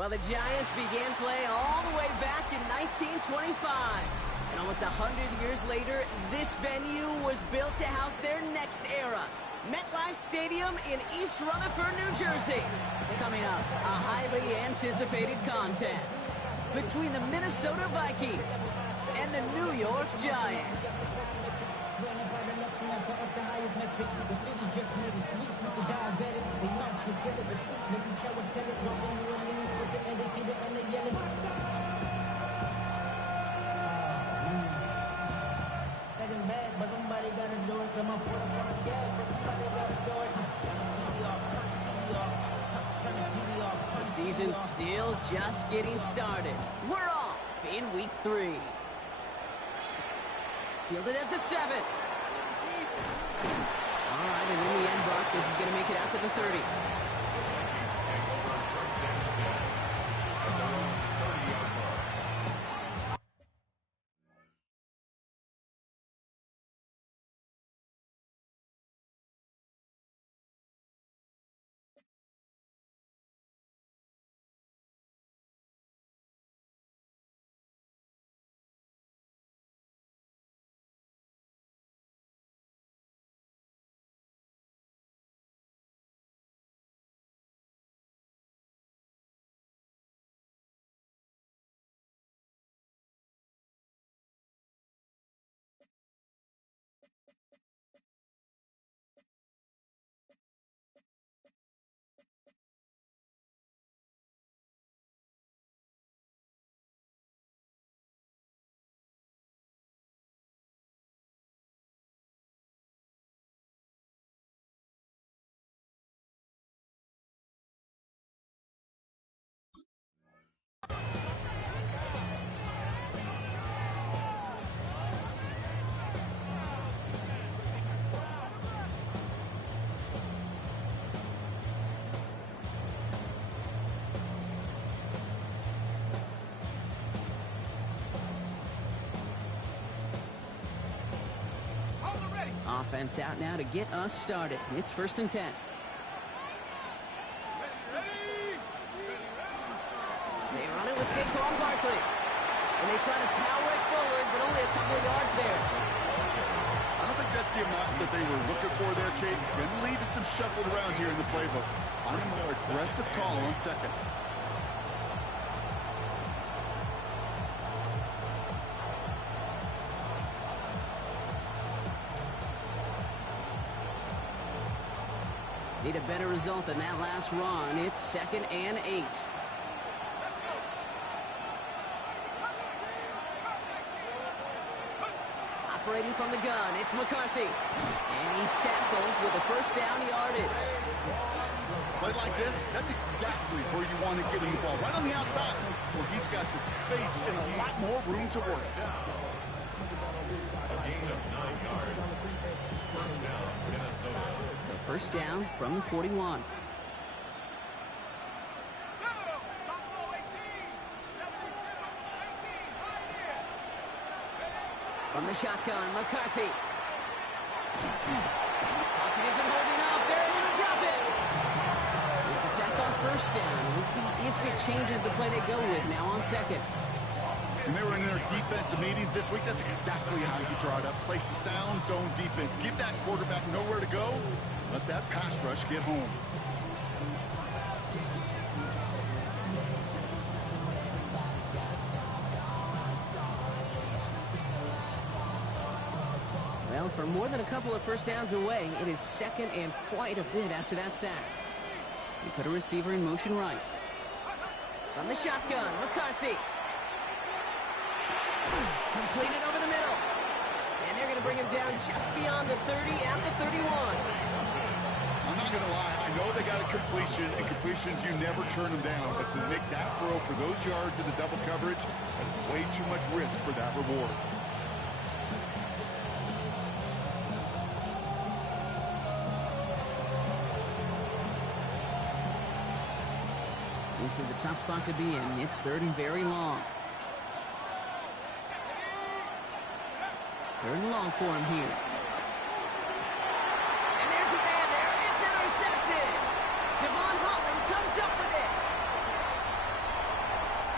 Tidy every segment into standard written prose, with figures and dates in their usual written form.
Well, the Giants began play all the way back in 1925. And almost 100 years later, this venue was built to house their next era. MetLife Stadium in East Rutherford, New Jersey. Coming up, a highly anticipated contest between the Minnesota Vikings and the New York Giants. The season's still just getting started. We're off in week 3. Fielded at the 7. All right, and in the end, Buck, this is going to make it out to the 30. Offense out now to get us started. It's 1st and 10. They run it with Saquon Barkley. And they try to power it forward, but only a couple of yards there. I don't think that's the amount that they were looking for there, Kate. Going to lead to some shuffled around here in the playbook. I'm a more aggressive call on 2nd. Need a better result than that last run. It's 2nd and 8. Operating from the gun, it's McCarthy. And he's tackled with a 1st down yardage. Play like this, that's exactly where you want to get him the ball. Right on the outside, where he's got the space and a lot more room to work. A gain of 9 yards. 1st down, Minnesota. So 1st down from the 41. From the shotgun, McCarthy. Pocket isn't holding up. They're able to drop it. It's a sack on 1st down. We'll see if it changes the play they go with now on 2nd. When they were in their defensive meetings this week, that's exactly how you draw it up. Play sound zone defense. Give that quarterback nowhere to go. Let that pass rush get home. Well, for more than a couple of 1st downs away, it is 2nd and quite a bit after that sack. He put a receiver in motion right. From the shotgun, McCarthy. Completed over the middle. And they're going to bring him down just beyond the 30 at the 31. I'm not going to lie. I know they got a completion, and completions, you never turn them down. But to make that throw for those yards in the double coverage, that's way too much risk for that reward. This is a tough spot to be in. It's 3rd and very long. 3rd and long for him here. And there's a man there. It's intercepted. Javon Holland comes up with it.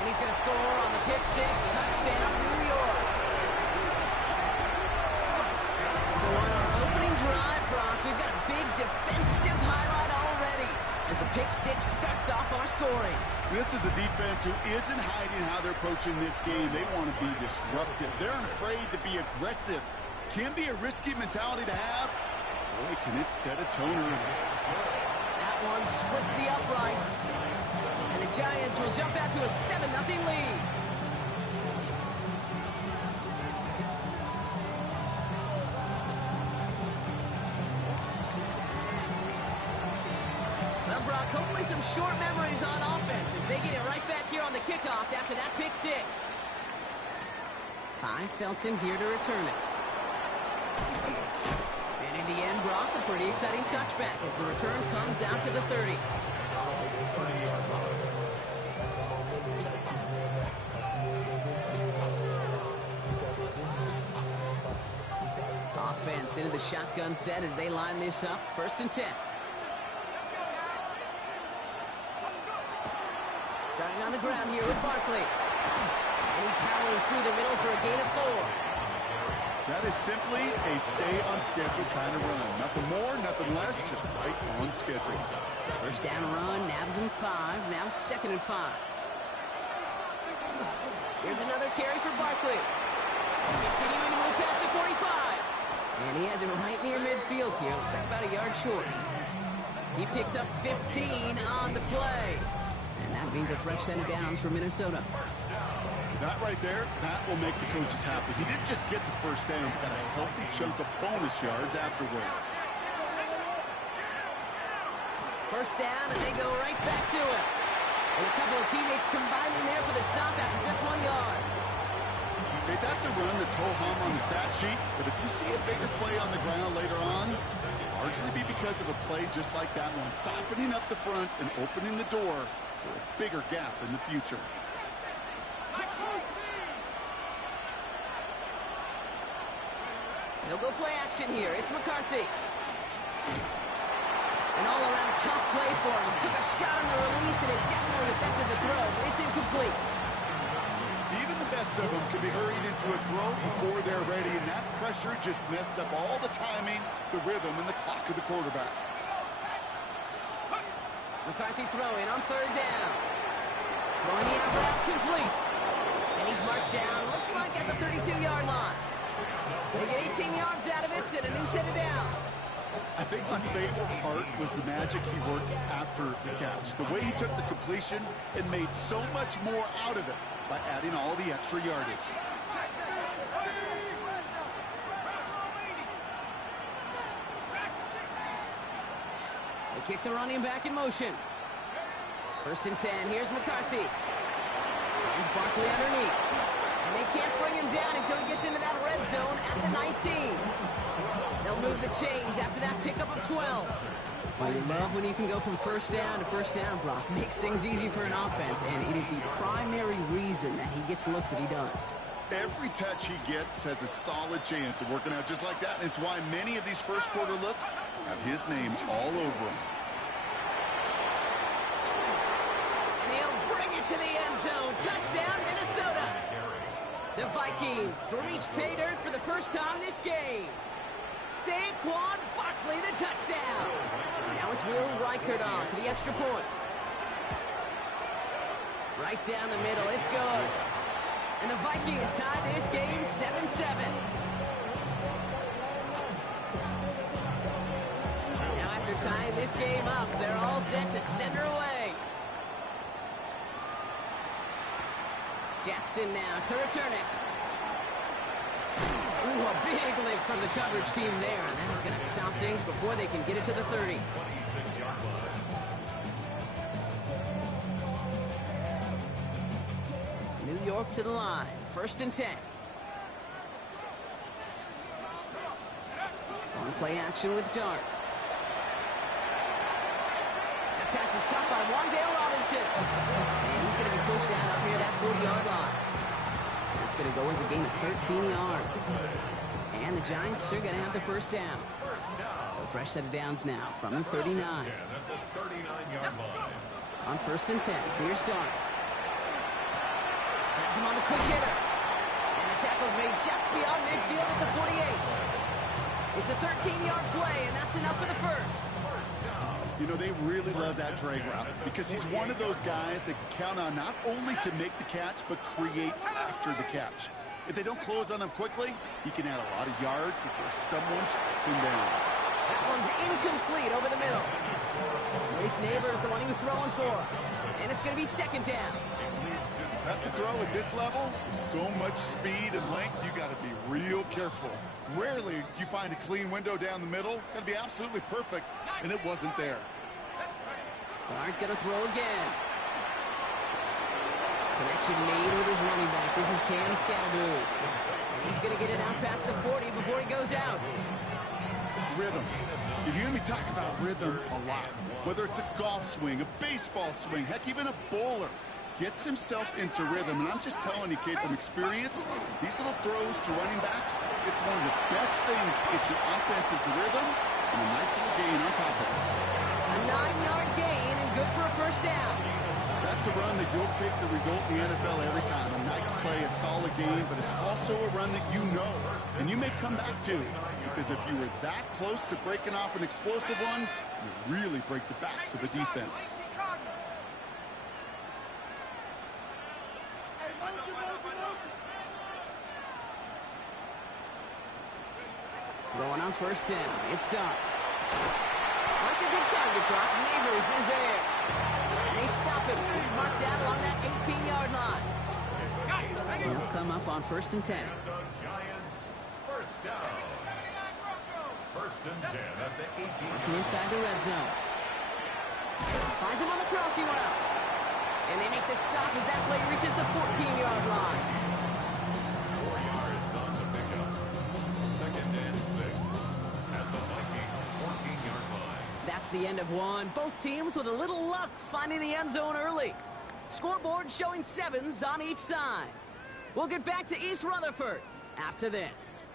And he's going to score on the pick six. Touchdown, New York. So on our opening drive, Brock, we've got a big defensive highlight already as the pick six starts off our scoring. This is a defense who isn't hiding how they're approaching this game. They want to be disruptive. They're unafraid to be aggressive. Can be a risky mentality to have. Boy, can it set a tone early. That one splits the uprights. And the Giants will jump out to a 7-0 lead. Well, Brock, hopefully some short memories on offense as they get it right back here on the kickoff after that pick six. Ty Felton here to return it. And in the end, Brock, a pretty exciting touchback as the return comes out to the 30. Offense into the shotgun set as they line this up. 1st and 10. Starting on the ground here with Barkley. And he powers through the middle for a gain of 4. That is simply a stay-on-schedule kind of run. Nothing more, nothing less, just right on schedule. 1st down run, nabs him 5, now 2nd and 5. Here's another carry for Barkley. Continuing to move past the 45. And he has it right near midfield here. Looks like about a yard short. He picks up 15 on the play. And that means a fresh set of downs for Minnesota. That right there, that will make the coaches happy. He didn't just get the 1st down, but got a healthy chunk of bonus yards afterwards. 1st down, and they go right back to it. And a couple of teammates combining there for the stop after just 1 yard. Okay, that's a run that's ho-hum on the stat sheet, but if you see a bigger play on the ground later on, it'll largely be because of a play just like that one, softening up the front and opening the door for a bigger gap in the future. They'll go play action here. It's McCarthy. An all-around tough play for him. Took a shot on the release, and it definitely affected the throw. It's incomplete. Even the best of them can be hurried into a throw before they're ready, and that pressure just messed up all the timing, the rhythm, and the clock of the quarterback. McCarthy throwing on 3rd down. Throwing the out route complete. And he's marked down, looks like at the 32-yard line. They get 18 yards out of it and a new set of downs. I think my favorite part was the magic he worked after the catch. The way he took the completion and made so much more out of it by adding all the extra yardage. They kick the running back in motion. 1st and 10. Here's McCarthy. Finds Barkley underneath. And they can't bring him down until he gets into that red zone at the 19. They'll move the chains after that pickup of 12. Well, you love when you can go from 1st down to 1st down, Brock. Makes things easy for an offense, and it is the primary reason that he gets the looks that he does. Every touch he gets has a solid chance of working out just like that. And it's why many of these first quarter looks have his name all over them. And he'll bring it to the end zone. Touchdown, Minnesota. The Vikings reach pay dirt for the first time this game. Saquon Barkley, the touchdown. Now it's Will Reichert on for the extra point. Right down the middle, it's good. And the Vikings tie this game 7-7. Now after tying this game up, they're all set to send her away. Jackson now to return it. Ooh, a big lift from the coverage team there, and that is going to stop things before they can get it to the 30. New York to the line. 1st and 10. On play action with Dart. That pass is caught by Wan'Dale Robinson. And he's going to be pushed out up near that 40-yard line. It's going to go as a gain of 13 yards. And the Giants are going to have the 1st down. So fresh set of downs now from the 39. On 1st and 10, here's Dart. Has him on the quick hitter. And the tackle's made just beyond midfield at the 48. It's a 13-yard play, and that's enough for the first. You know, they really love that drag route because he's one of those guys that can count on not only to make the catch, but create after the catch. If they don't close on him quickly, he can add a lot of yards before someone tracks him down. That one's incomplete over the middle. Malik Neighbors, the one he was throwing for. And it's going to be second down. That's a throw at this level. With so much speed and length, you got to be real careful. Rarely do you find a clean window down the middle. Got to be absolutely perfect, and it wasn't there. Dart going to throw again. Connection made with his running back. This is Cam Scalaboo. And he's going to get it out past the 40 before he goes out. Rhythm. You hear me talk about rhythm a lot. Whether it's a golf swing, a baseball swing, heck, even a bowler gets himself into rhythm. And I'm just telling you, kid, from experience, these little throws to running backs, it's one of the best things to get your offense into rhythm and a nice little gain on top of it. A 9-yard gain and good for a first down. That's a run that you'll take the result in the NFL every time. A nice play, a solid game, but it's also a run that you know and you may come back to. Because if you were that close to breaking off an explosive one, you really break the backs of the defense. Going on first down. It's Dart. Like a good target block, Neighbors is there. And they stop him. He's marked down along that 18-yard line. He'll come up on 1st and 10. Giants, first down. 1st and 10 at the 18. Looking inside the red zone. Finds him on the crossing route. And they make the stop as that play reaches the 14-yard line. 4 yards on the pickup. 2nd and 6 at the Vikings 14-yard line. That's the end of one. Both teams with a little luck finding the end zone early. Scoreboard showing 7s on each side. We'll get back to East Rutherford after this.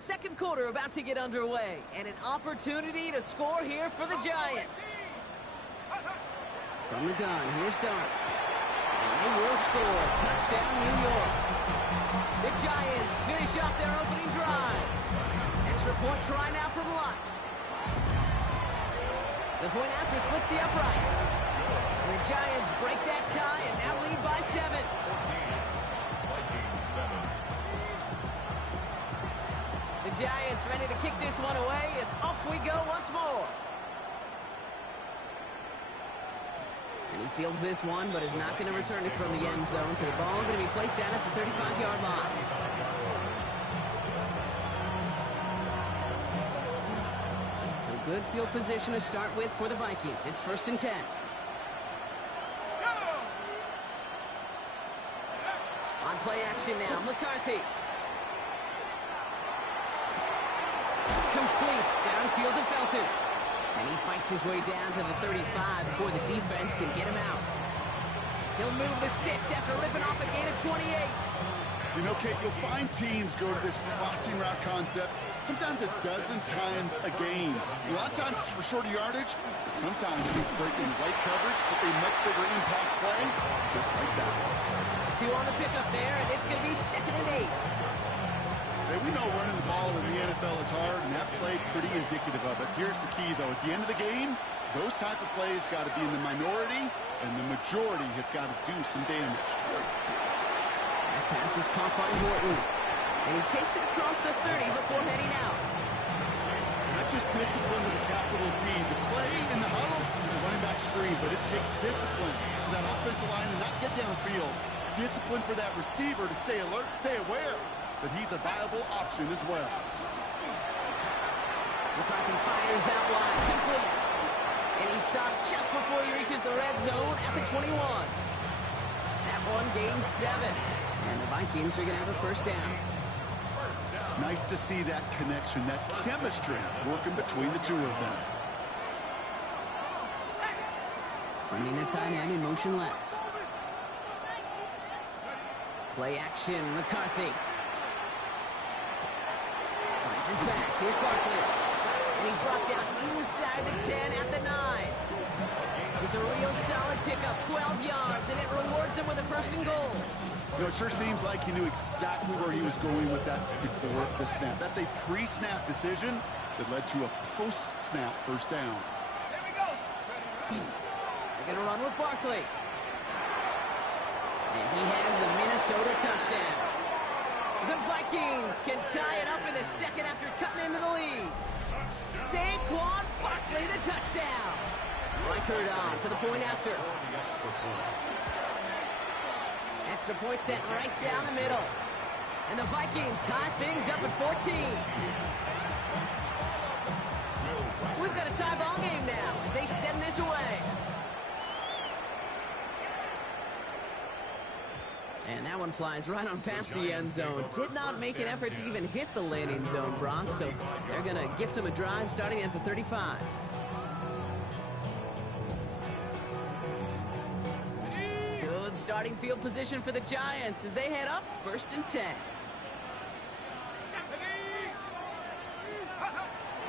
Second quarter about to get underway, and an opportunity to score here for the Giants. From the gun, here's Dart. And they will score. Touchdown, New York. The Giants finish off their opening drive. Extra point try now from Lutz. The point after splits the uprights. And the Giants break that tie and now lead by 7. 14. Vikings 7. The Giants ready to kick this one away, and off we go once more. And he fields this one, but is not going to return it from the end zone, so the ball going to be placed down at the 35-yard line. So good field position to start with for the Vikings. It's 1st and 10. On play action now, McCarthy. Completes downfield to Felton. And he fights his way down to the 35 before the defense can get him out. He'll move the sticks after ripping off a gain of 28. You know, Kate, you'll find teams go to this crossing route concept sometimes a dozen times a game. A lot of times it's for shorter yardage, but sometimes teams break in right coverage for a much bigger impact play, just like that. 2 on the pickup there, and it's going to be 2nd and 8. Hey, we know running the ball in the NFL is hard, and that play pretty indicative of it. Here's the key, though. At the end of the game, those type of plays got to be in the minority, and the majority have got to do some damage. That pass is caught by Horton, and he takes it across the 30 before heading out. Not just discipline with a capital D. The play in the huddle is a running back screen, but it takes discipline for that offensive line to not get downfield. Discipline for that receiver to stay alert, stay aware that he's a viable option as well. McCarthy fires out wide, complete. And he's stopped just before he reaches the red zone at the 21. That one gains 7. And the Vikings are going to have a first down. Nice to see that connection, that chemistry working between the two of them. Sending the tight end in motion left. Play action, McCarthy. is back. Here's Barkley. And he's brought down inside the 10 at the 9. It's a real solid pickup, 12 yards, and it rewards him with a first and goal. You know, it sure seems like he knew exactly where he was going with that before the snap. That's a pre-snap decision that led to a post-snap first down. They're going to run with Barkley. And he has the Minnesota touchdown. The Vikings can tie it up in the second after cutting into the lead. Saquon Barkley, the touchdown. Reichard on for the point after. Extra point set right down the middle. And the Vikings tie things up at 14. So we've got a tie ball game now as they send this away. And that one flies right on past the end zone. Did not make an effort to even hit the landing zone, Brock. So they're going to gift him a drive starting at the 35. Good starting field position for the Giants as they head up 1st and 10.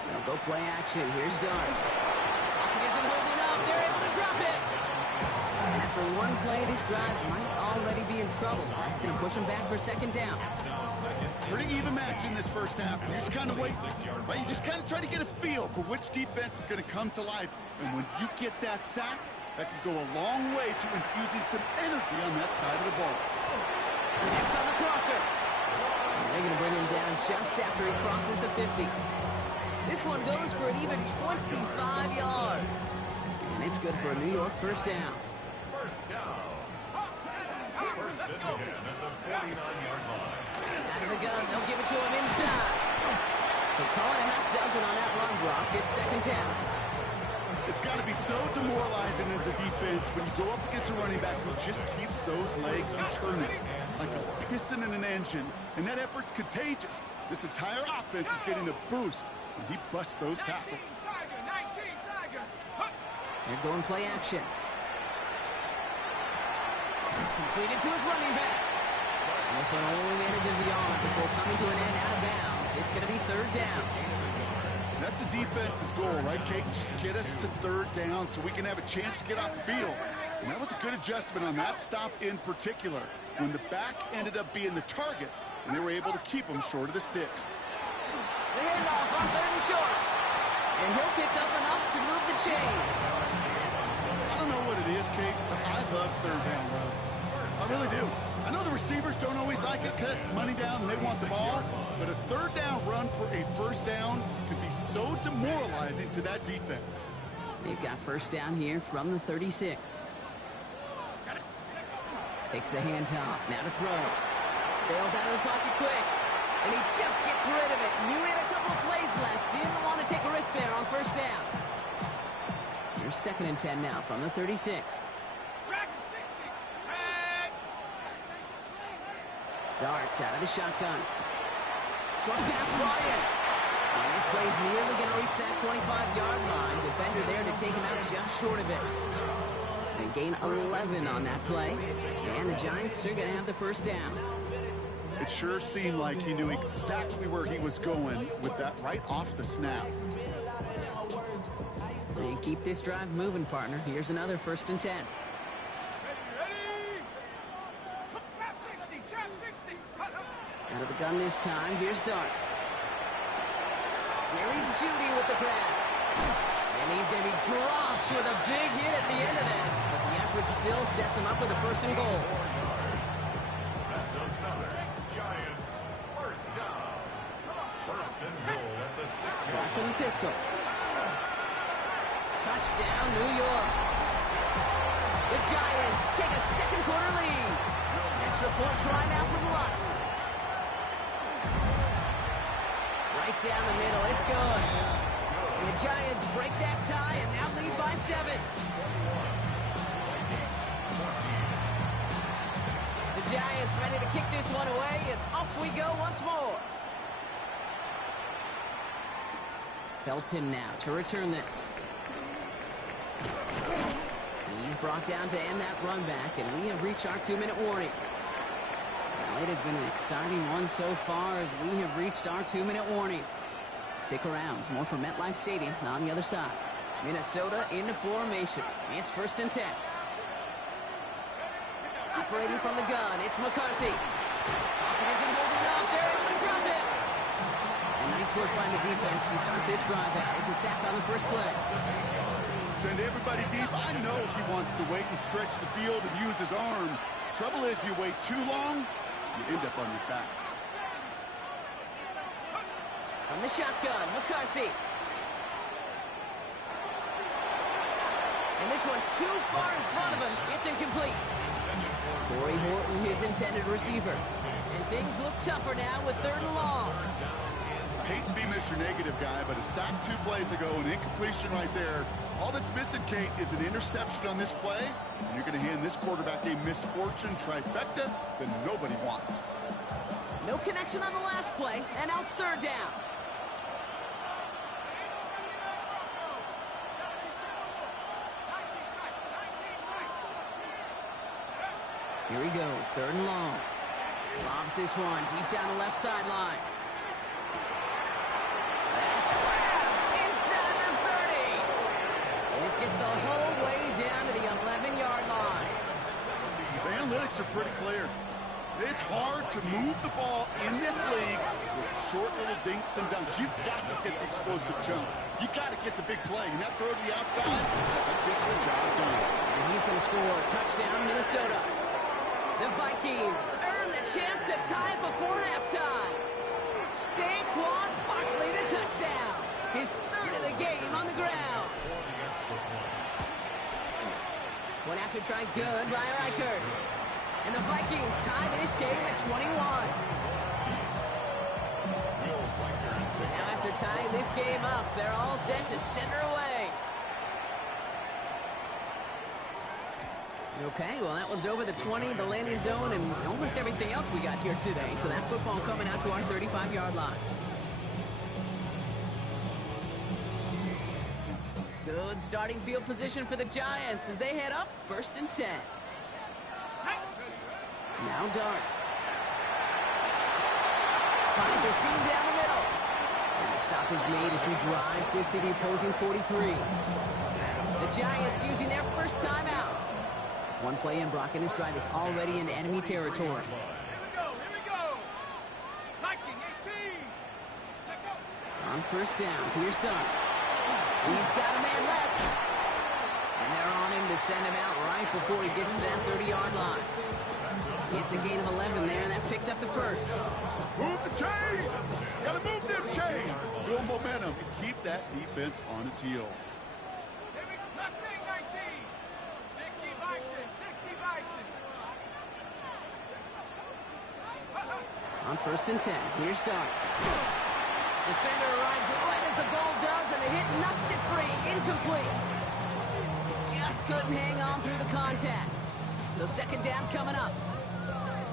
They'll go play action. Here's Dart. Pocket isn't holding up. They're able to drop it. And after one play, this drive might already be in trouble. That's going to push him back for second down. Pretty even match in this first half. You just kind of wait, right? You just kind of try to get a feel for which defense is going to come to life. And when you get that sack, that could go a long way to infusing some energy on that side of the ball. Next on the crosser. And they're going to bring him down just after he crosses the 50. This one goes for an even 25 yards. And it's good for a New York first down. First down. First and 10 at the 49-yard line. Out of the gun, they'll give it to him inside. So call it a half dozen on that run block. It's second down. It's got to be so demoralizing as a defense when you go up against a running back who just keeps those legs returning like a piston in an engine. And that effort's contagious. This entire offense is getting a boost when he busts those tackles. They're going play action. Completed to his running back. And this one only manages a yard before coming to an end out of bounds. It's going to be third down. That's a defense's goal, right, Kate? Just get us to third down so we can have a chance to get off the field. And that was a good adjustment on that stop in particular, when the back ended up being the target, and they were able to keep him short of the sticks. The handoff on third and short. And he'll pick up enough to move the chains. I don't know what it is, Kate, but I love third down runs. I really do. I know the receivers don't always like it because it's money down and they want the ball, but a third down run for a first down can be so demoralizing to that defense. They've got first down here from the 36. Takes the handoff. Now to throw. Bails out of the pocket quick. And he just gets rid of it. Knew he had a couple of plays left. Didn't want to take a risk there on first down. Here's second and 10 now from the 36. Darts out of the shotgun. Short pass brought in. And this play's nearly going to reach that 25-yard line. Defender there to take him out just short of it. They gain 11 on that play. And the Giants are going to have the first down. It sure seemed like he knew exactly where he was going with that right off the snap. They keep this drive moving, partner. Here's another first and 10. Out of the gun this time. Here's Dart. Jerry Jeudy with the grab. And he's going to be dropped with a big hit at the end of that. But the effort still sets him up with a first and goal. That's another Giants first down. First and goal at the 6-yard Back in the pistol. Touchdown, New York. The Giants take a second quarter lead. Extra point try now from Lutz. Right down the middle, it's good. And the Giants break that tie and now lead by 7. The Giants ready to kick this one away, and off we go once more. Felton now to return this. He's brought down to end that run back, and we have reached our 2-minute warning. Well, it has been an exciting one so far as we have reached our 2-minute warning. Stick around. More from MetLife Stadium on the other side. Minnesota into formation. It's 1st and 10. Operating from the gun, it's McCarthy. Pocket isn't holding up. They're able to drop it. And nice work by the defense to start this drive out. It's a sack on the first play. Send everybody deep. I know he wants to wait and stretch the field and use his arm. Trouble is, you wait too long, you end up on your back. From the shotgun, McCarthy. And this one too far in front of him. It's incomplete. Corey Horton, his intended receiver. And things look tougher now with 3rd and long. I hate to be Mr. Negative guy, but a sack 2 plays ago, an incompletion right there. All that's missing, Kate, is an interception on this play. And you're going to hand this quarterback a misfortune trifecta that nobody wants. No connection on the last play, and now it's 3rd down. Here he goes, 3rd and long. Lobs this one deep down the left sideline. That's grabbed inside the 30. And this gets the whole way down to the 11-yard line. The analytics are pretty clear. It's hard to move the ball in this league with short little dinks and dunks. You've got to get the explosive jump. You've got to get the big play. And that throw to the outside, that gets the job done. And he's going to score a touchdown, Minnesota. The Vikings earn the chance to tie before halftime. Saquon Barkley, the touchdown. His 3rd of the game on the ground. One after try good by Reichert. And the Vikings tie this game at 21. Now after tying this game up, they're all set to send her away. Okay, well, that one's over the 20, the landing zone, and almost everything else we got here today. So that football coming out to our 35-yard line. Good starting field position for the Giants as they head up 1st and 10. Now Dart. Finds a seam down the middle. And the stop is made as he drives this to the opposing 43. The Giants using their first timeout. One play in, Brock, and this drive is already in enemy territory. Here we go. Viking 18. On 1st down, here's Dart. He's got a man left. And they're on him to send him out right before he gets to that 30-yard line. It's a gain of 11 there, and that picks up the 1st. Move the chain! Gotta move them chains! Build momentum and keep that defense on its heels. Mustang 19. 60 Bison. 60 Bison. On 1st and 10, here's Dart. Defender arrives right as the ball does, and the hit knocks it free. Incomplete. Just couldn't hang on through the contact. So 2nd down coming up.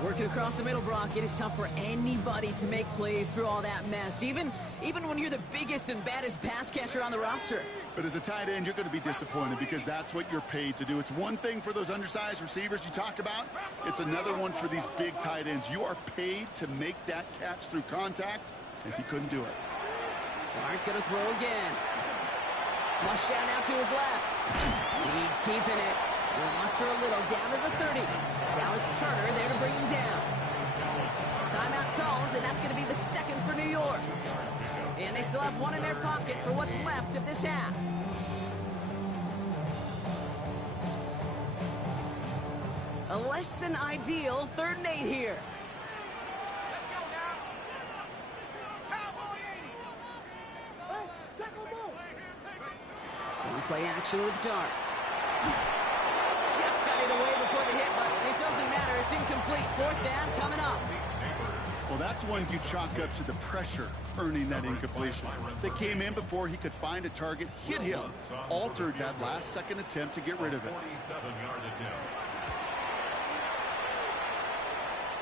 Working across the middle, Brock, it is tough for anybody to make plays through all that mess, even when you're the biggest and baddest pass catcher on the roster. But as a tight end, you're going to be disappointed because that's what you're paid to do. It's one thing for those undersized receivers you talk about. It's another one for these big tight ends. You are paid to make that catch through contact, and he couldn't do it. Dart going to throw again. Flush down now to his left. He's keeping it. Lost for a little, down to the 30. Dallas Turner there to bring him down. Timeout called, and that's going to be the 2nd for New York. And they still have one in their pocket for what's left of this half. A less than ideal 3rd and 8 here. Let's go now. Cowboy 80. One play action with Dart. Just got it away before the hit, but it doesn't matter. It's incomplete. 4th down coming up. Well, that's one you chalk up to the pressure earning that incompletion. They came in before he could find a target, hit him, altered that last-second attempt to get rid of it. 47-yard attempt.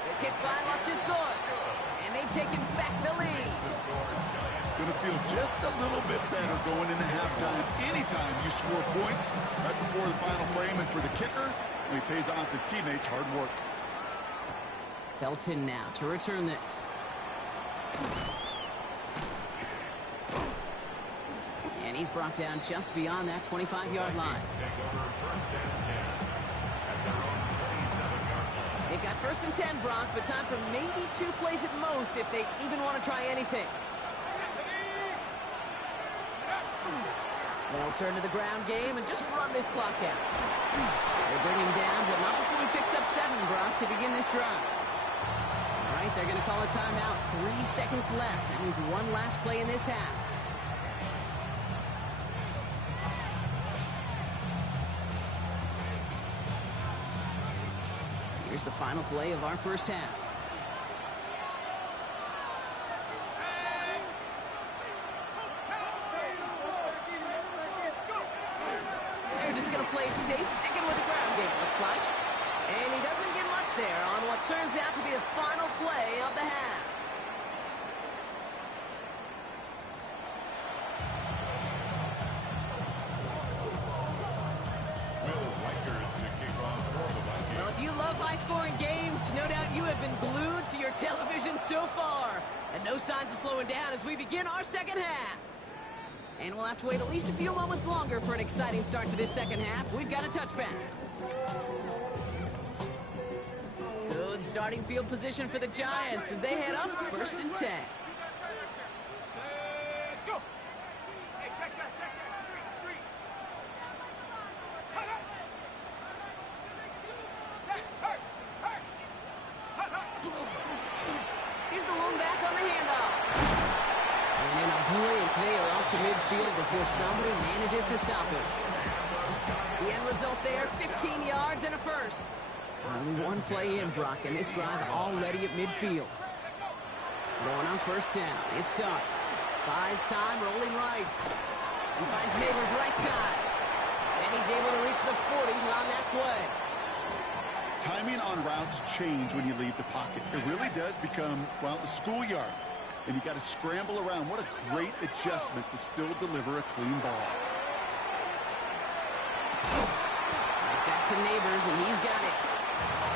The kick by Lutz is good, and they've taken back the lead. Going to feel just a little bit better going into halftime anytime you score points right before the final frame, and for the kicker, he pays off his teammates' hard work. Felton now to return this. he's brought down just beyond that 25-yard line. Take over first and 10 at their own 27-yard line. They've got first and 10, Brock, but time for maybe 2 plays at most if they even want to try anything. They'll turn to the ground game and just run this clock out. They bring him down, but not before he picks up 7, Brock, to begin this drive. All right, they're going to call a timeout. 3 seconds left. That means one last play in this half. Here's the final play of our first half. They're just going to play it safe, sticking with the ground game, it looks like. And he doesn't get much there on what turns out to be the final play of the half. Well, if you love high-scoring games, no doubt you have been glued to your television so far. And no signs of slowing down as we begin our second half. And we'll have to wait at least a few moments longer for an exciting start to this second half. We've got a touchback. Good starting field position for the Giants as they head up first and 10. Here's the lone back on the handoff. And in a brilliant play off to midfield before somebody manages to stop him. The end result there, 15 yards and a first. Only one play in, Brock, and this drive already at midfield. Going on first down. It starts. Buys time, rolling right. He finds Neighbors right side. And he's able to reach the 40 on that play. Timing on routes change when you leave the pocket. It really does become, well, the schoolyard. And you got to scramble around. What a great adjustment to still deliver a clean ball. Right back to Neighbors, and he's got it.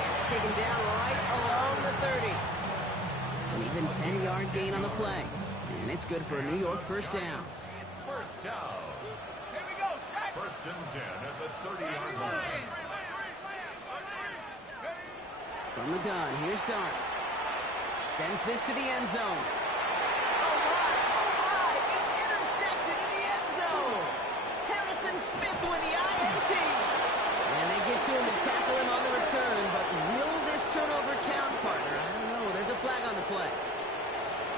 And they take him down right along the 30. An even 10-yard gain on the play. And it's good for a New York first down. First down. Here we go, first and 10 at the 30-yard line. From the gun, here's Dart. Sends this to the end zone. Oh my, it's intercepted in the end zone. Harrison Smith with the INT. And they get to him and tackle him on the return, but will this turnover count, partner? I don't know, there's a flag on the play.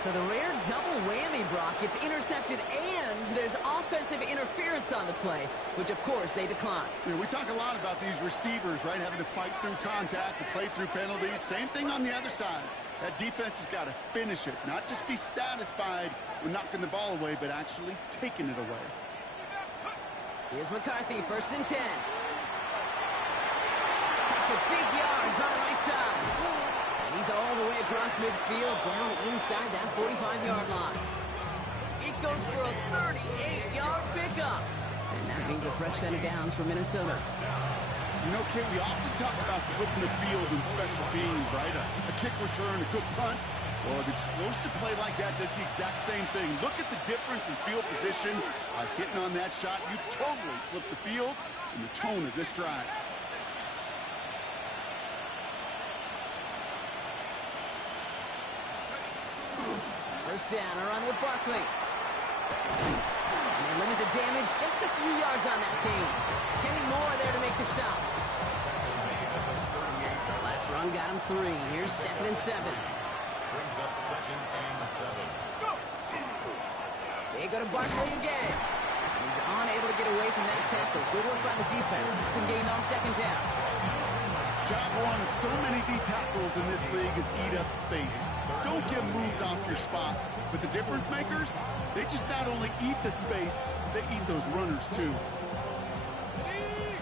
So the rare double whammy, Brock. It's intercepted and there's offensive interference on the play, which of course they decline. Yeah, we talk a lot about these receivers, right, having to fight through contact and play through penalties. Same thing on the other side. That defense has got to finish it, not just be satisfied with knocking the ball away, but actually taking it away. Here's McCarthy, first and 10. For big yards on the right side. And he's all the way across midfield, down inside that 45-yard line. It goes for a 38-yard pickup. And that means a fresh set of downs for Minnesota. You know, Kate, we often talk about flipping the field in special teams, right? A kick return, a good punt. Well, an explosive play like that does the exact same thing. Look at the difference in field position. Hitting on that shot, you've totally flipped the field and the tone of this drive. First down, a run with Barkley. And they limit the damage, just a few yards on that gain. Kenny Moore there to make the stop. Last run got him 3. Here's second and 7. Brings up second and 7. They go to Barkley again. He's unable to get away from that tackle. Good work by the defense. Been gained on second down. Job one of so many D tackles in this league is eat up space. Don't get moved off your spot. But the difference makers, they just not only eat the space, they eat those runners too.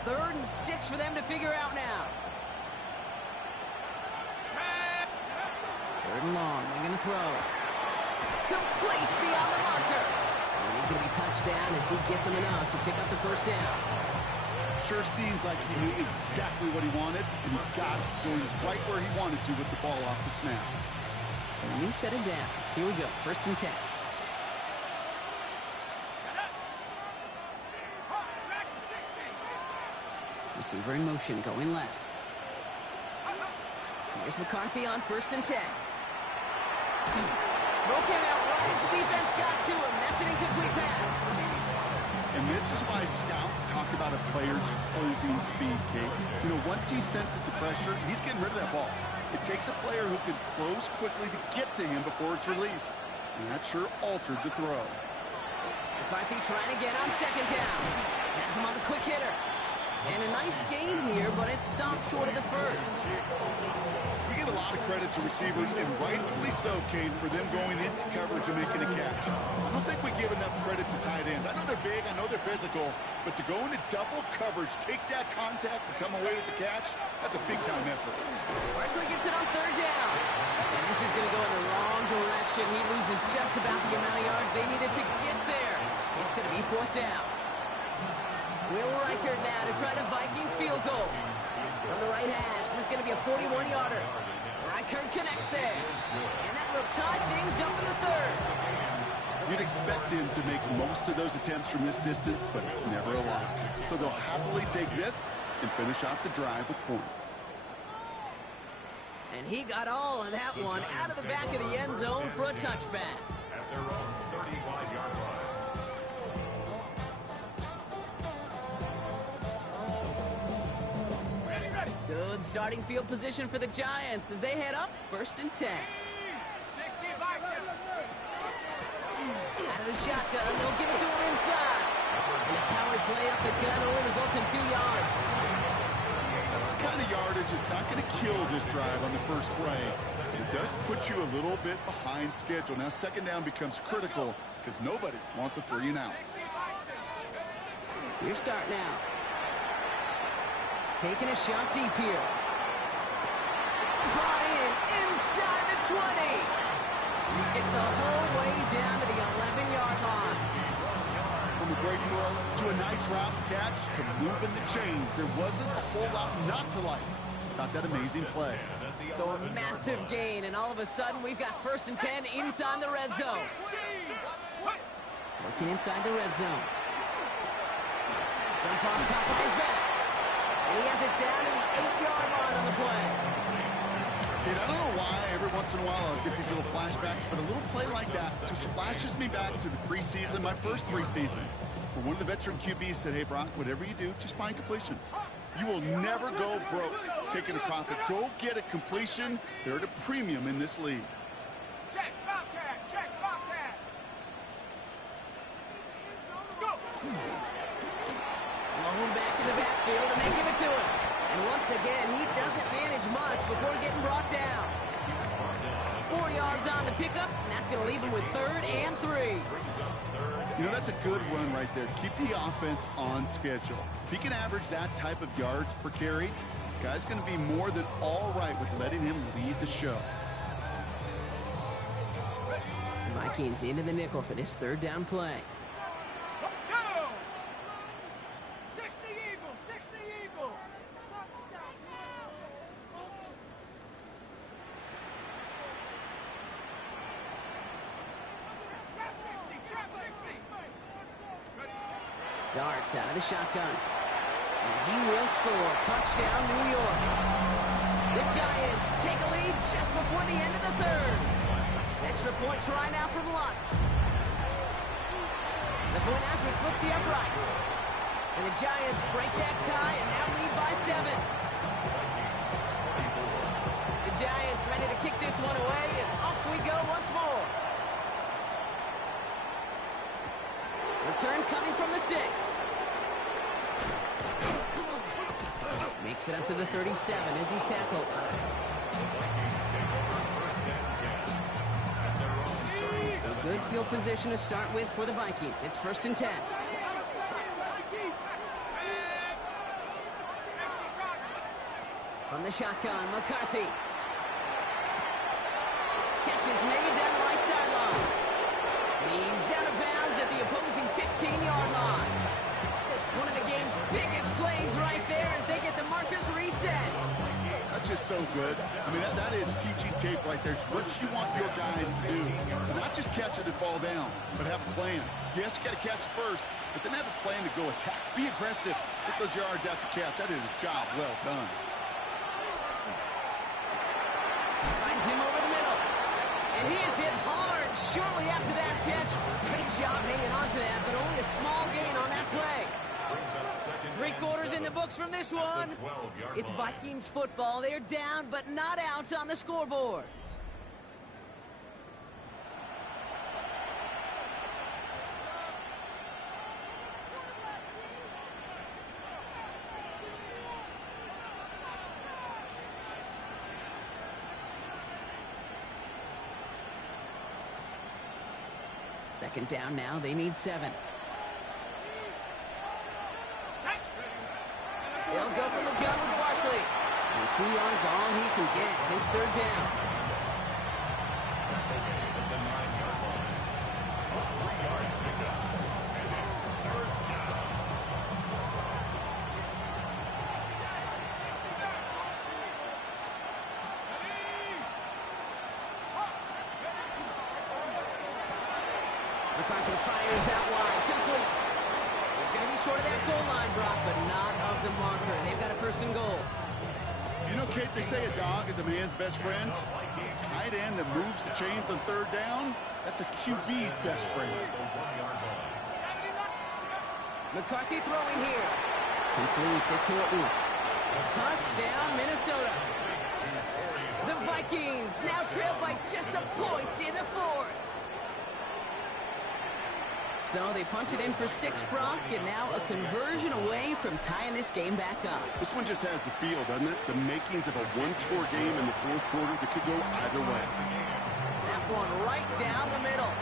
3rd and 6 for them to figure out now. 3rd and long, they're going to throw. Complete beyond the marker. And he's going to be touched down as he gets him enough to pick up the first down. Sure seems like he knew exactly what he wanted, and he got it going right where he wanted to with the ball off the snap. So a new set of downs. Here we go, 1st and 10. Receiver in motion, going left. Here's McCarthy on 1st and 10. Throw came out right as the defense got to him. That's an incomplete pass. And this is why scouts talk about a player's closing speed, Kate. You know, once he senses the pressure, he's getting rid of that ball. It takes a player who can close quickly to get to him before it's released. And that sure altered the throw. McCarthy trying again on 2nd down. Has him on the quick hitter. And a nice game here, but it stopped short of the first. We give a lot of credit to receivers, and rightfully so, Kate, for them going into coverage and making a catch. I don't think we give enough credit to tight ends. I know they're big, I know they're physical, but to go into double coverage, take that contact, and come away with the catch, that's a big-time effort. Barkley gets it on 3rd down. And this is going to go in the wrong direction. He loses just about the amount of yards they needed to get there. It's going to be 4th down. Will Reichert now to try the Vikings field goal. From the right hash, this is going to be a 41-yarder. Reichert connects there. And that will tie things up in the 3rd. You'd expect him to make most of those attempts from this distance, but it's never a lot. So they'll happily take this and finish off the drive with points. And he got all of that one out of the back of the end zone for a touchback. At their own 35-yard line. Good starting field position for the Giants as they head up 1st and 10. Out of the shotgun, they'll give it to him inside. And a power play up the gut only results in 2 yards. That's the kind of yardage it's not going to kill this drive on the first play. It does put you a little bit behind schedule. Now 2nd down becomes critical because nobody wants a 3 and out. Your start now. Taking a shot deep here. Brought in inside the 20. This gets the whole way down to the 11-yard line. From a great throw to a nice route catch to moving the chains, there wasn't a whole lot not to like about that amazing play. So a massive gain, and all of a sudden we've got 1st and 10 inside the red zone. Working inside the red zone. Jump off top on his back. And he has it down to the 8-yard line on the play. Dude, I don't know why every once in a while I'll get these little flashbacks, but a little play like that just flashes me back to the preseason, my first preseason, where one of the veteran QBs said, hey, Brock, whatever you do, just find completions. You will never go broke taking a profit. Go get a completion. They're at a premium in this league. Check, Bobcat, check, Bobcat. Let's go. Lone back in the backfield, and they give it to him. And once again, he doesn't manage much before getting brought down. 4 yards on the pickup, and that's going to leave him with 3rd and 3. You know, that's a good run right there. Keep the offense on schedule. If he can average that type of yards per carry, this guy's going to be more than all right with letting him lead the show. Vikings into the nickel for this 3rd down play. Go! 60 Eagles, 60 Eagles. Trap 60, trap 60. Darts out of the shotgun. And he will score. Touchdown, New York. The Giants take a lead just before the end of the 3rd. Extra point try now from Lutz. The point after splits the uprights. And the Giants break that tie and now lead by 7. The Giants ready to kick this one away, and off we go once more. Return coming from the 6. Makes it up to the 37 as he's tackled. So good field position to start with for the Vikings. It's 1st and 10. From the shotgun, McCarthy. Catch is made down the right sideline. He's out of bounds at the opposing 15-yard line. One of the game's biggest plays right there as they get the markers reset. That's just so good. I mean, that is teaching tape right there. It's what you want your guys to do. To not just catch it and fall down, but have a plan. Yes, you got to catch it first, but then have a plan to go attack. Be aggressive. Get those yards after catch. That is a job well done. Finds him over the middle. And he is hit hard shortly after that catch. Great job hanging on to that, but only a small gain on that play. 3/4 in the books from this one. It's Vikings football. They're down, but not out on the scoreboard. Second down now. They need 7. They'll go from the gun with Barkley. And 2 yards all he can get. It's third down. McCarthy fires out wide. Complete. He's going to be short of that goal line, Brock, but not of the marker. They've got a 1st and goal. You know, Kate, they say a dog is a man's best friend. Tight end that moves the chains on 3rd down, that's a QB's best friend. McCarthy throwing here. Completes. It's Horton. Touchdown, Minnesota. The Vikings now trail by just a point in the 4th. So they punch it in for 6, Brock, and now a conversion away from tying this game back up. This one just has the feel, doesn't it? The makings of a 1-score game in the 4th quarter that could go either way. That one right down the middle.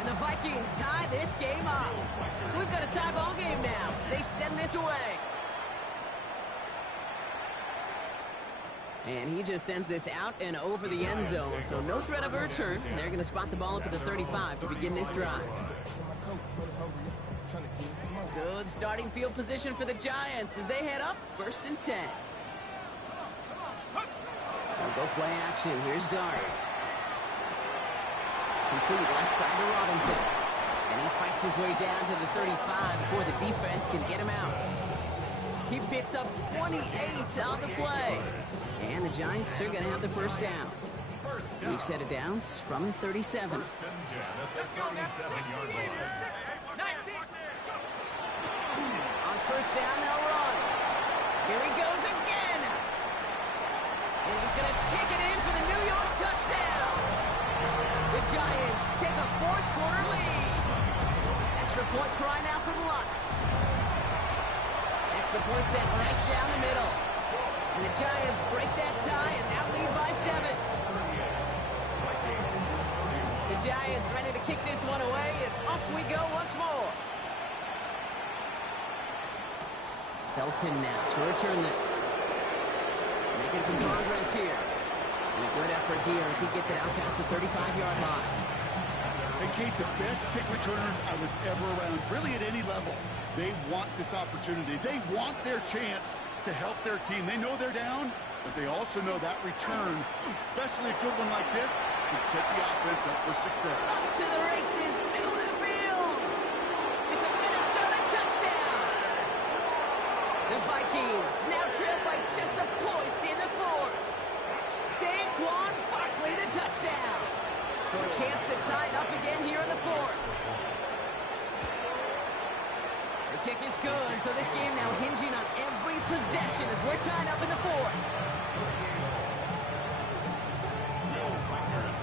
And the Vikings tie this game up. So we've got a tie ball game now as they send this away. And he just sends this out and over the end zone. So no threat of a return. They're going to spot the ball up at the 35 to begin this drive. Good starting field position for the Giants as they head up 1st and 10. They'll go play action. Here's Dart. Complete left side to Robinson. And he fights his way down to the 35 before the defense can get him out. He picks up 28 on the play. And the Giants are going to have the 1st down. We've set it down from the 37. 1st and 10 at the 37-yard line. On 1st down, they'll run. Here he goes again. And he's going to take it in for the New York touchdown. The Giants take a 4th quarter lead. Extra point try now from Lutz. Extra point set right down the middle. And the Giants break that tie and now lead by 7. The Giants ready to kick this one away, and off we go once more. Felton now to return this. Making some progress here. And a good effort here as he gets it out past the 35-yard line. And Kate, the best kick returners I was ever around, really at any level. They want this opportunity. They want their chance to help their team. They know they're down, but they also know that return, especially a good one like this, can set the offense up for success. Up to the races, middle of the field. It's a Minnesota touchdown. The Vikings now trail by just a point in the 4th. Saquon Barkley the touchdown. So a chance to tie it up again here in the 4th. The kick is good, so this game now hinging on every possession as we're tied up in the 4th.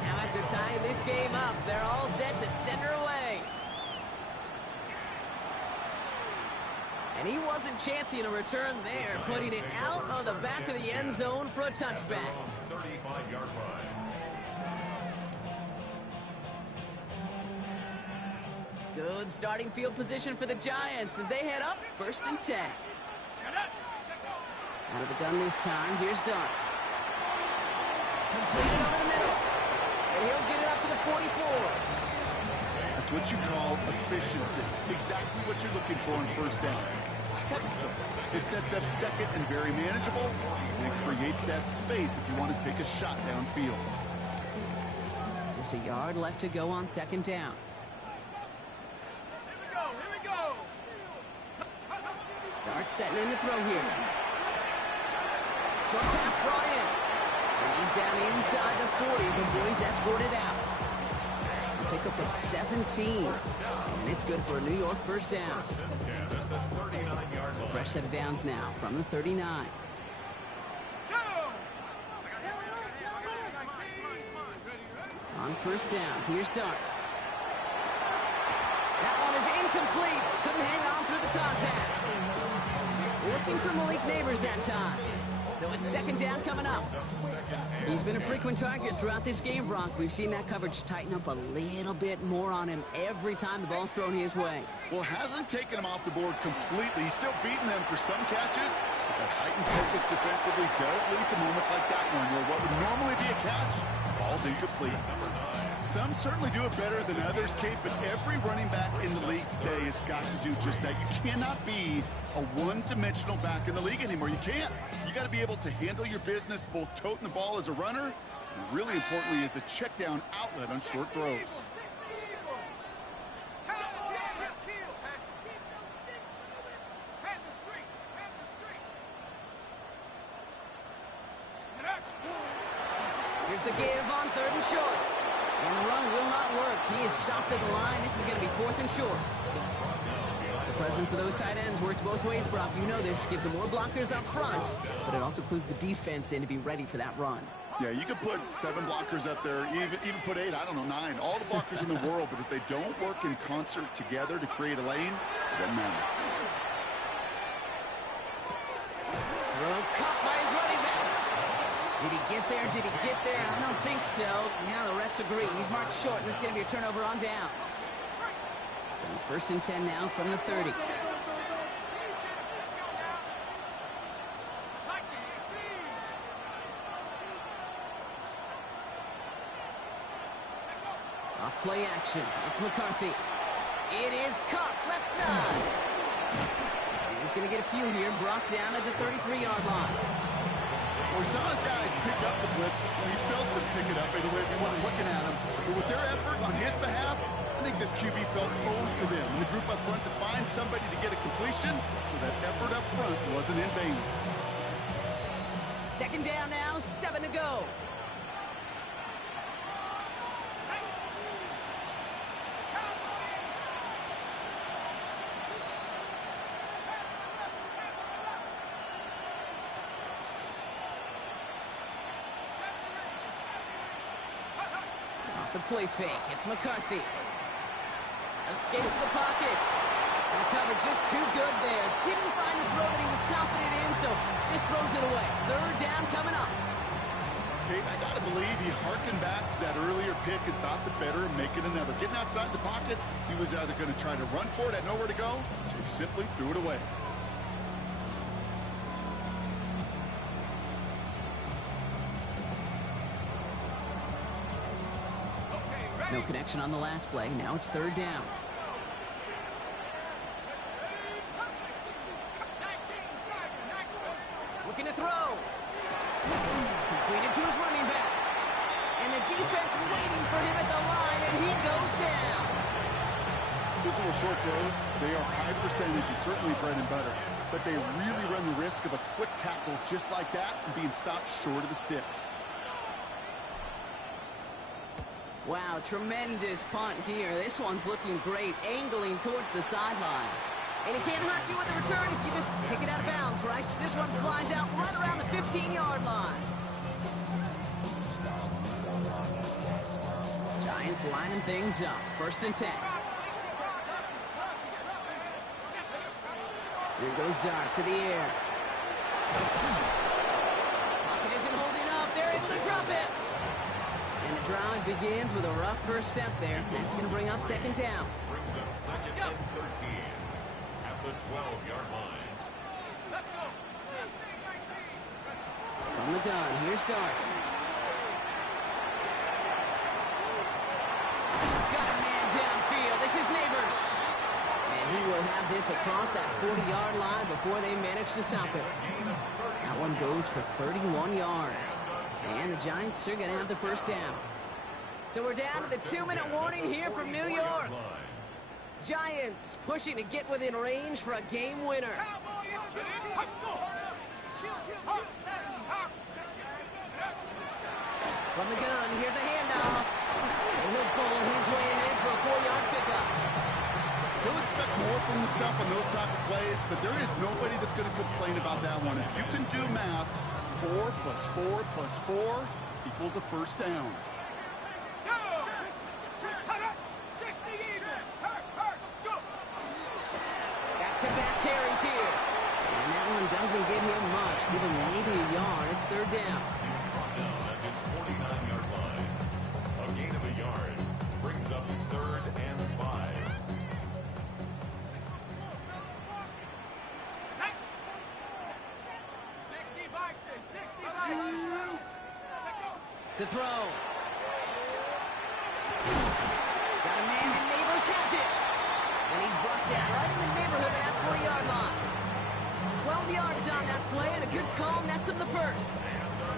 Now after tying this game up, they're all set to send her away. And he wasn't chancing a return there, putting it out on the back of the end zone for a touchback. 35-yard line. Good starting field position for the Giants as they head up 1st and 10. Out of the gun this time, here's Dart. Completely over the middle. And he'll get it up to the 44. That's what you call efficiency. Exactly what you're looking for on 1st down. Textbook. It sets up 2nd and very manageable, and it creates that space if you want to take a shot downfield. Just a yard left to go on 2nd down. Dart setting in the throw here. Short pass brought in. And he's down inside the 40 before he's escorted out. Pickup of 17. And it's good for a New York first down. So fresh set of downs now from the 39. On first down, here's Dart. That one is incomplete. Couldn't hang on through the contact. Looking for Malik Neighbors that time. So it's second down coming up. He's been a frequent target throughout this game, Bronk. We've seen that coverage tighten up a little bit more on him every time the ball's thrown his way. Well, hasn't taken him off the board completely. He's still beating them for some catches. But that heightened focus defensively does lead to moments like that one where what would normally be a catch falls incomplete. Some certainly do it better than others, Kate, but every running back in the league today has got to do just that. You cannot be a one-dimensional back in the league anymore. You can't. You got to be able to handle your business, both toting the ball as a runner, and really importantly as a check-down outlet on short throws. Here's the give on third and short. And the run will not work. He is soft at the line. This is going to be fourth and short. The presence of those tight ends works both ways, Brock. You know this. Gives them more blockers up front, but it also clues the defense in to be ready for that run. Yeah, you could put 7 blockers up there, even put 8, I don't know, 9. All the blockers in the world, but if they don't work in concert together to create a lane, it doesn't matter. Throw caught by his running back. Did he get there? Did he get there? I don't think so. Yeah, the refs agree. He's marked short, and it's going to be a turnover on downs. So first and 10 now from the 30. Off play action. It's McCarthy. It is caught left side. He's going to get a few here. Brought down at the 33-yard line. We saw his guys pick up the blitz. We felt them pick it up either way we weren't looking at him. But with their effort on his behalf, I think this QB felt owed to them. And the group up front to find somebody to get a completion, so that effort up front wasn't in vain. Second down now, 7 to go. The play fake. It's McCarthy. Escapes the pocket. And the cover just too good there. Didn't find the throw that he was confident in, so just throws it away. Third down coming up. Kate, I got to believe he harkened back to that earlier pick and thought the better and make it another. Getting outside the pocket, he was either going to try to run for it, had nowhere to go, so he simply threw it away. No connection on the last play. Now it's third down. Looking to throw. Completed to his running back. And the defense waiting for him at the line, and he goes down. Those little short throws, they are high percentage and certainly bread and butter. But they really run the risk of a quick tackle just like that and being stopped short of the sticks. Wow, tremendous punt here. This one's looking great, angling towards the sideline. And he can't hurt you with the return if you just kick it out of bounds, right? So this one flies out right around the 15-yard line. Giants lining things up. First and 10. Here goes Dart to the air. Pocket isn't holding up. They're able to drop it. And the drive begins with a rough first step there. That's going to bring up second down. Brings up second and 13 at the 12-yard line. Let's go. From the gun, here's Dart. Got a man downfield. This is Neighbors. And he will have this across that 40-yard line before they manage to stop it. That one goes for 31 yards. And the Giants are going to have the first down. So we're down to the 2-minute warning here from New York. Giants pushing to get within range for a game winner. From the gun, here's a handoff. And he'll pull his way ahead for a 4-yard pickup. He'll expect more from himself on those type of plays, but there is nobody that's going to complain about that one. If you can do math, 4 plus 4 plus 4 equals a first down. Back-to-back carries here. And that one doesn't get him much. Give him maybe a yard. It's third down. He's brought down at his 49-yard line. A gain of a yard brings up 3rd and 5. To throw. Got a man, and Neighbors has it. And he's brought down right in the neighborhood of that 40-yard line. 12 yards on that play, and a good call nets him the first.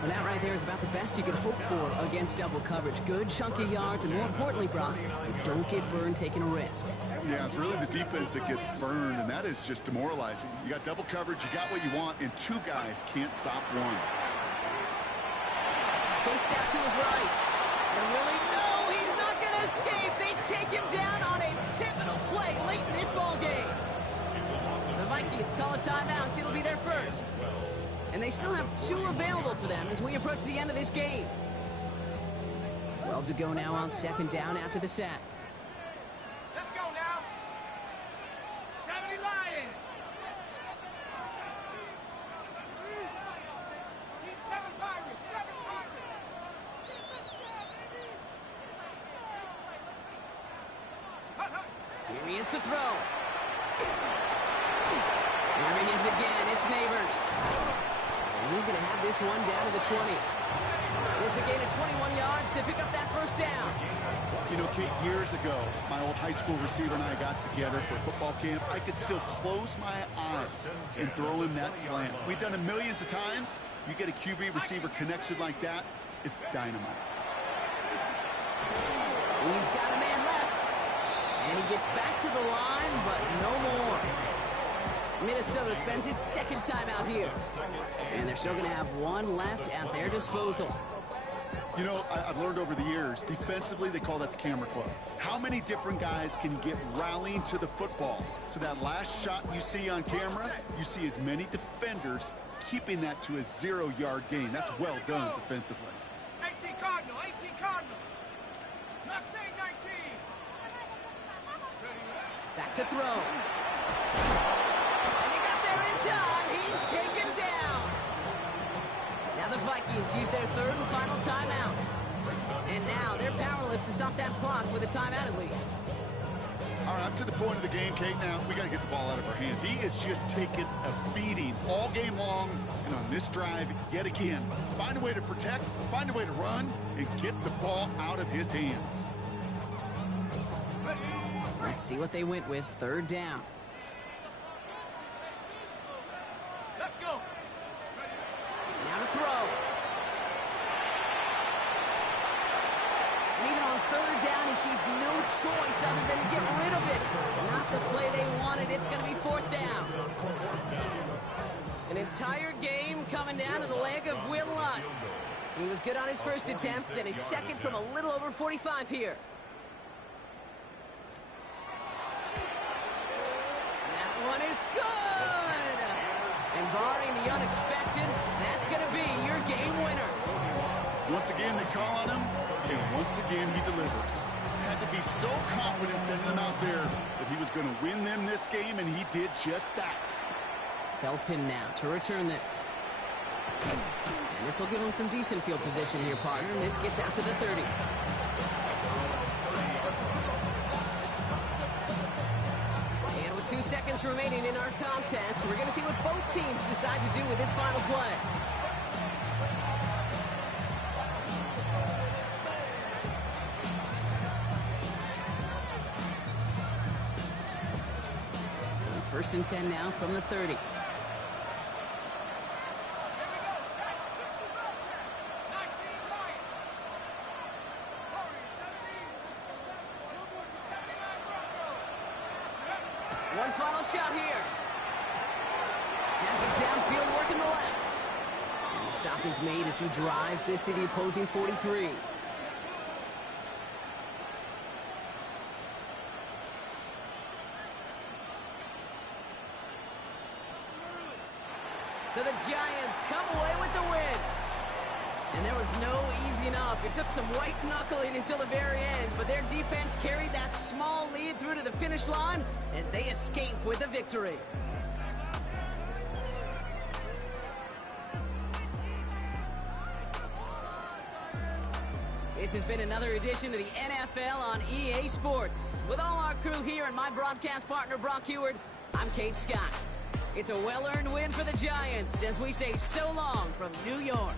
And that right there is about the best you can hope for against double coverage. Good chunky yards, and more importantly, Brock, you don't get burned taking a risk. Yeah, it's really the defense that gets burned, and that is just demoralizing. You got double coverage, you got what you want, and 2 guys can't stop one. Chased out to his right. And really, no, he's not going to escape. They take him down on a pivotal play late in this ball game. The Vikings call a timeout. It'll be their first. And they still have 2 available for them as we approach the end of this game. 12 to go now on second down after the sack. Let's go now. 70 Lions. 7 Pirates. 7 Pirates. Here he is to throw. Here he is again. It's Neighbors. And he's going to have this one down to the 20. It's a gain of 21 yards to pick up that first down. You know, Kate, years ago, my old high school receiver and I got together for a football camp. I could still close my eyes and throw him that slant. We've done it millions of times. You get a QB receiver connection like that, it's dynamite. He's got a man left. And he gets back to the line, but no more. Minnesota spends its second time out here. And they're still going to have 1 left at their disposal. You know, I've learned over the years, defensively, they call that the camera club. How many different guys can get rallying to the football? So that last shot you see on camera, you see as many defenders keeping that to a 0-yard gain. That's well done defensively. 18 Cardinal. 18 Cardinal. Mustang 19. Back to throw. And he got there in time. He's taken down. Now the Vikings use their 3rd and final timeout. And now they're powerless to stop that clock with a timeout at least. All right, up to the point of the game, Kate, now we got to get the ball out of our hands. He is just taking a beating all game long, and on this drive, yet again, find a way to protect, find a way to run, and get the ball out of his hands. Let's see what they went with. 3rd down. Let's go. Now to throw. And even on 3rd down, he sees no choice other than to get rid of it. Not the play they wanted. It's going to be 4th down. An entire game coming down to the leg of Will Lutz. He was good on his first attempt and his second from a little over 45 here. That one is good. And barring the unexpected, that's going to be your game winner. Once again, they call on him, and once again, he delivers. Had to be so confident sending him out there that he was going to win them this game, and he did just that. Felton now to return this. And this will give him some decent field position here, partner. And this gets out to the 30. And with 2 seconds remaining in our contest, we're going to see what both teams decide to do with this final play. So 1st and 10 now from the 30. One final shot here. Has it downfield, working the left. And the stop is made as he drives this to the opposing 43. So the Giants come away with the win. And there was no easing up. It took some white knuckling until the very end, but their defense carried that small lead through to the finish line as they escape with a victory. This has been another edition of the NFL on EA Sports. With all our crew here and my broadcast partner, Brock Heward, I'm Kate Scott. It's a well-earned win for the Giants as we say so long from New York.